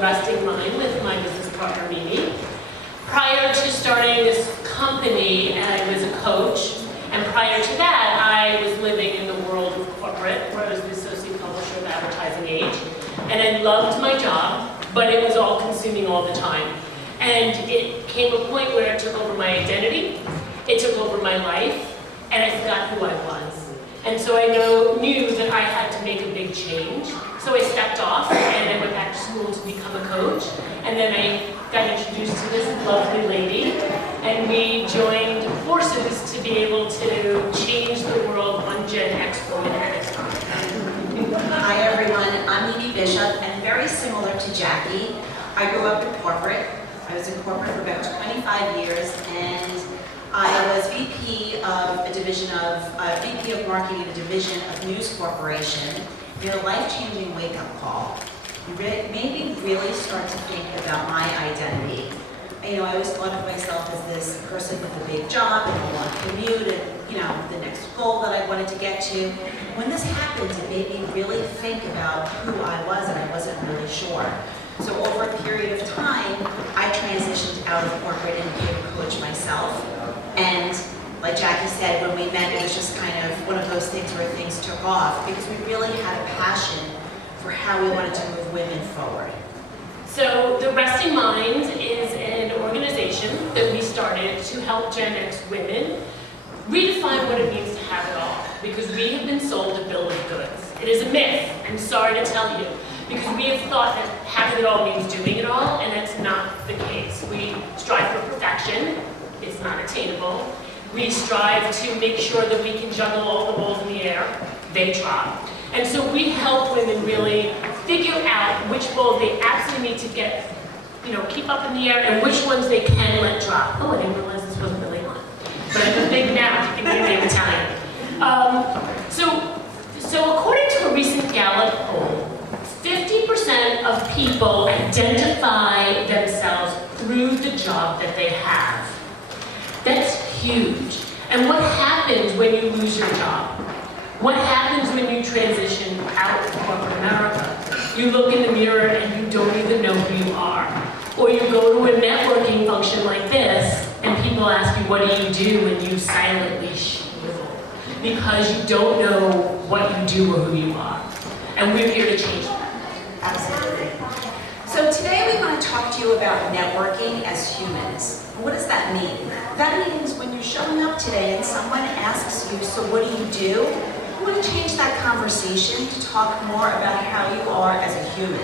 Resting Mind with my business partner, Mimi. Prior to starting this company, I was a coach, and prior to that, I was living in the world of corporate, where I was the associate publisher of Advertising Age, and I loved my job, but it was all-consuming all the time. And it came a point where it took over my identity, it took over my life, and I forgot who I was. And so I knew that I had to make a big change. So I stepped off, and I went back to school to become a coach, and then I got introduced to this lovely lady, and we joined forces to be able to change the world one Gen X woman at a time. Hi everyone, I'm Mimi Bishop, and very similar to Jackie, I grew up in corporate. I was in corporate for about 25 years, and I was VP of VP of Marketing, a division of News Corporation. We had a life-changing wake-up call. It made me really start to think about my identity. I always thought of myself as this person with a big job and a long commute and, the next goal that I wanted to get to. When this happened, it made me really think about who I was, and I wasn't really sure. So over a period of time, I transitioned out of corporate and became a coach myself. And like Jackie said, when we met, it was just kind of one of those things where things took off because we really had a passion for how we wanted to move women forward. So the Resting Mind is an organization that we started to help Gen X women redefine what it means to have it all, because we have been sold a bill of goods. It is a myth, I'm sorry to tell you, because we have thought that having it all means doing it all, and that's not the case. We strive for perfection, it's not attainable. We strive to make sure that we can juggle all the balls in the air, they drop. And so we help women really figure out which balls they absolutely need to get, keep up in the air, and which ones they can let drop. Oh, I didn't realize this wasn't really on. But I'm a big mouth, you can hear me, I'm Italian. So according to a recent Gallup poll, 50% of people identify themselves through the job that they have. That's huge. And what happens when you lose your job? What happens when you transition out of corporate America? You look in the mirror and you don't even know who you are. Or you go to a networking function like this, and people ask you, what do you do? And you silently shrivel, because you don't know what you do or who you are. And we're here to change that. Absolutely. So today we want to talk to you about networking as humans. What does that mean? That means when you're showing up today and someone asks you, so what do you do? You want to change that conversation to talk more about how you are as a human.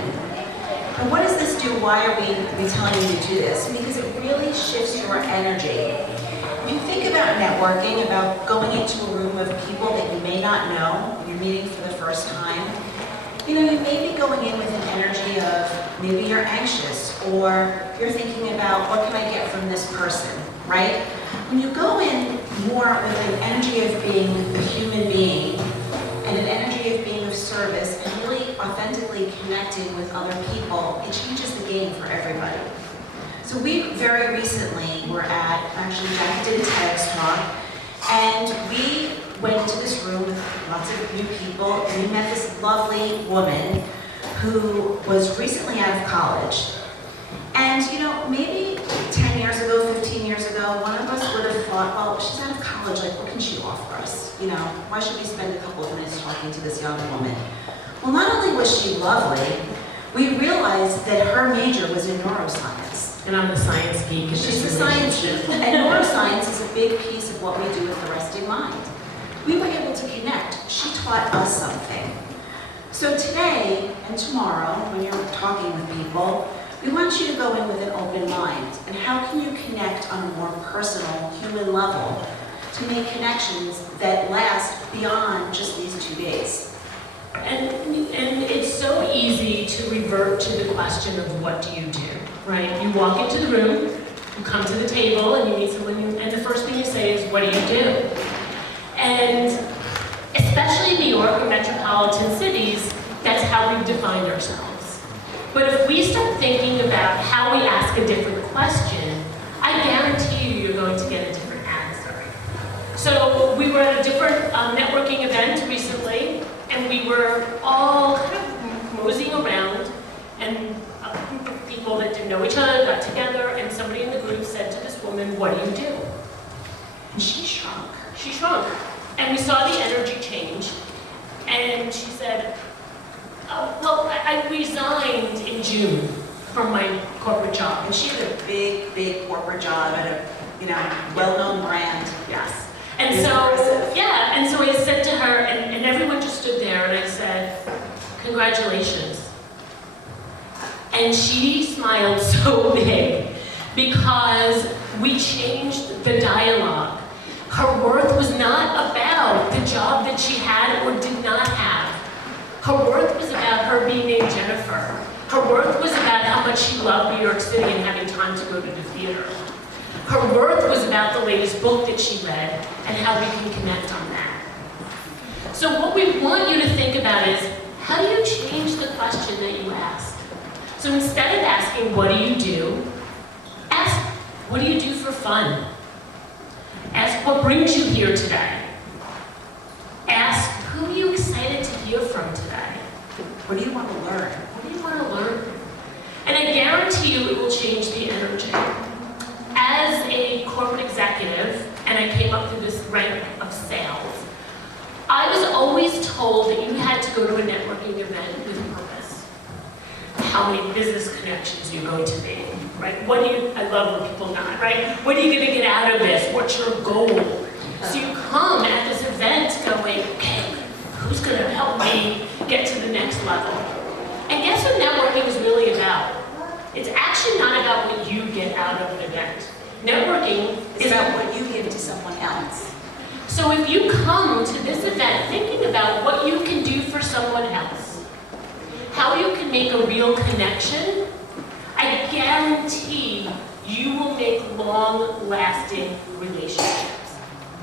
And what does this do? Why are we telling you to do this? Because it really shifts your energy. If you think about networking, about going into a room of people that you may not know, you're meeting for the first time, you may be going in with an energy of maybe you're anxious, or you're thinking about what can I get from this person, right? When you go in more with an energy of being a human being and an energy of being of service and really authentically connecting with other people, it changes the game for everybody. So we very recently were actually Jackie did a TEDx talk, and we went into this room with lots of new people, and we met this lovely woman who was recently out of college. And maybe 10 years ago, 15 years ago, one of us would have thought, well, she's out of college, like what can she offer us? Why should we spend a couple of minutes talking to this young woman? Well, not only was she lovely, we realized that her major was in neuroscience. And I'm the science geek. She's a science geek. And neuroscience is a big piece of what we do with the Resting Mind. We were able to connect. She taught us something. So today and tomorrow, when you're talking with people, we want you to go in with an open mind. And how can you connect on a more personal, human level to make connections that last beyond just these 2 days? And it's so easy to revert to the question of what do you do, right? You walk into the room, you come to the table, and you meet someone, and the first thing you say is, what do you do? And especially in New York or metropolitan cities, that's how we've defined ourselves. But if we start thinking about how we ask a different question, I guarantee you you're going to get a different answer. So we were at a different networking event recently, and we were all kind of moseying around, and a group of to know each other, got together, and somebody in the group said to this woman, "What do you do?" And she shrunk. She shrunk. And we saw the energy change. And she said, "Oh, well, I resigned in June from my corporate job." And she had a big, big corporate job at a, well-known brand. Yes. And It's so, impressive. yeah, and so I said to her, and everyone just stood there, and I said, "Congratulations." And she smiled so big because we changed the dialogue. Her worth was not about the job that she had or did not have. Her worth was about her being named Jennifer. Her worth was about how much she loved New York City and having time to go to the theater. Her worth was about the latest book that she read and how we can connect on that. So what we want you to think about is, how do you change the question that you ask? So instead of asking, "What do you do?" ask, "What do you do for fun?" Ask, "What brings you here today?" Ask, "Who are you excited to hear from today?" What do you want to learn? What do you want to learn? And I guarantee you it will change the energy. As a corporate executive, and I came up through this rank of sales, I was always told that you had to go to a networking event with purpose. How many business connections you're going to make, right? I love when people nod, right? What are you going to get out of this? What's your goal? So you come at this event going, "Okay, who's going to help me get to the next level?" And guess what networking is really about? It's actually not about what you get out of an event. Networking It's is about what you give to someone else. So if you come to this event thinking about what you can do for someone else, how you can make a real connection, I guarantee you will make long-lasting relationships.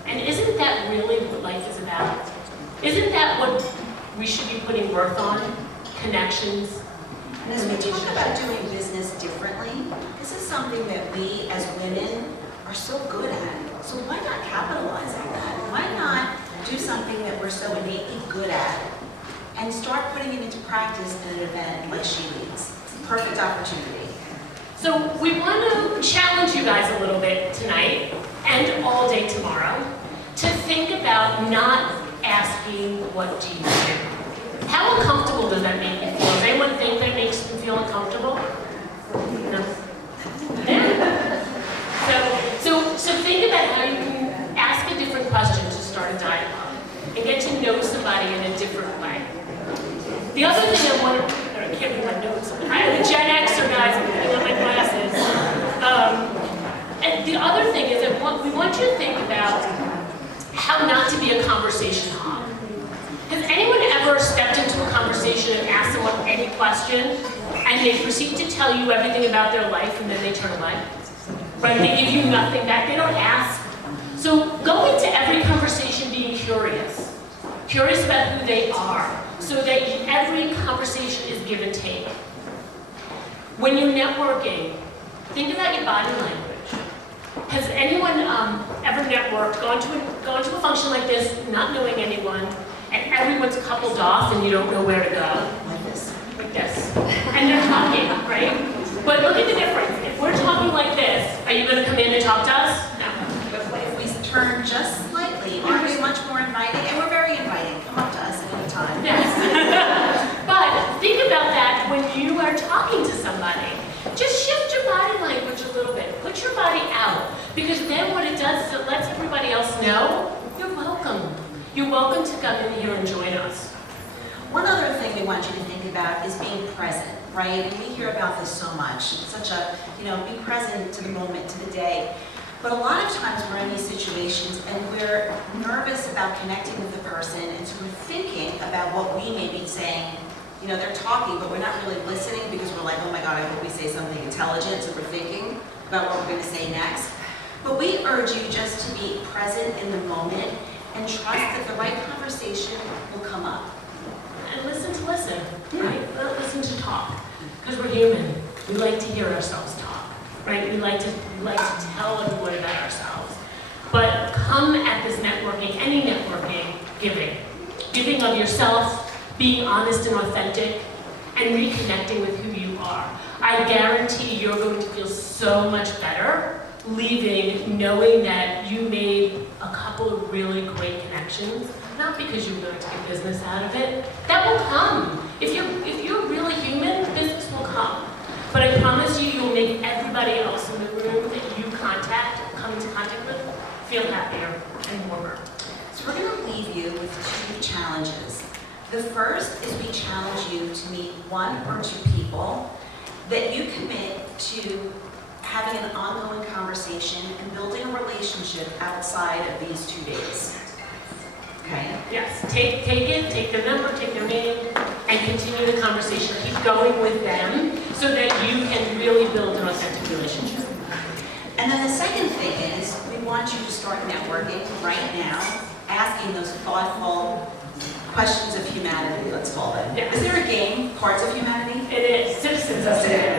And isn't that really what life is about? Isn't that what we should be putting worth on? Connections. And as we talk about doing business differently, this is something that we as women are so good at. So why not capitalize on that? Why not do something that we're so innately good at and start putting it into practice in an event like She Leads? It's a perfect opportunity. So we want to challenge you guys a little bit tonight and all day tomorrow to think about not asking, "What do you do?" How uncomfortable does that make you feel? Does anyone think that makes them feel uncomfortable? No? Yeah. So think about how you can ask a different question to start a dialogue and get to know somebody in a different way. The other thing I can't read my notes. I'm a Gen Xer, guys. I'm putting on my glasses. And the other thing is that we want you to think about how not to be a conversation hog. Has anyone ever stepped into a conversation and asked someone any question, and they proceed to tell you everything about their life, and then they turn away? Right? They give you nothing back. They don't ask. So go into every conversation being curious. Curious about who they are, so that every conversation is give and take. When you're networking, think about your body language. Has anyone ever networked, gone to a function like this, not knowing anyone, and everyone's coupled off and you don't know where to go? Like this. Like this. And they're talking, right? But look at the difference. If we're talking like this, are you going to come in and talk to us? No. But if we turn just slightly, aren't we much more inviting? And we're very inviting. Come up to us at any time. Yes. But think about that when you are talking to somebody. Just shift your body language a little bit. Put your body out. Because then what it does is it lets everybody else know you're welcome. You're welcome to come in here and join us. One other thing we want you to think about is being present, right? And we hear about this so much. It's such a, be present to the moment, to the day. But a lot of times we're in these situations and we're nervous about connecting with the person, and so we're thinking about what we may be saying. They're talking, but we're not really listening because we're like, oh my God, I hope we say something intelligent, so we're thinking about what we're going to say next. But we urge you just to be present in the moment and trust that the right conversation will come up. And listen to listen, right? Listen to talk. Because we're human. We like to hear ourselves talk, right? We like to tell everyone about ourselves. But come at this networking, any networking, giving. Giving of yourself, being honest and authentic, and reconnecting with who you are. I guarantee you're so much better leaving knowing that you made a couple of really great connections, not because you learned to get business out of it. That will come. If you're really human, business will come. But I promise you, you'll make everybody else in the room that you come into contact with, feel happier and warmer. So we're going to leave you with 2 challenges. The first is we challenge you to meet 1 or 2 people that you commit to having an ongoing conversation and building a relationship outside of these 2 days. Okay? Yes, take it, take their number, take their name, and continue the conversation. Keep going with them so that you can really build an authentic relationship. And then the second thing is we want you to start networking right now, asking those thoughtful questions of humanity, let's call them. Yes. Is there a game, Cards of Humanity? It is, Citizens of Today.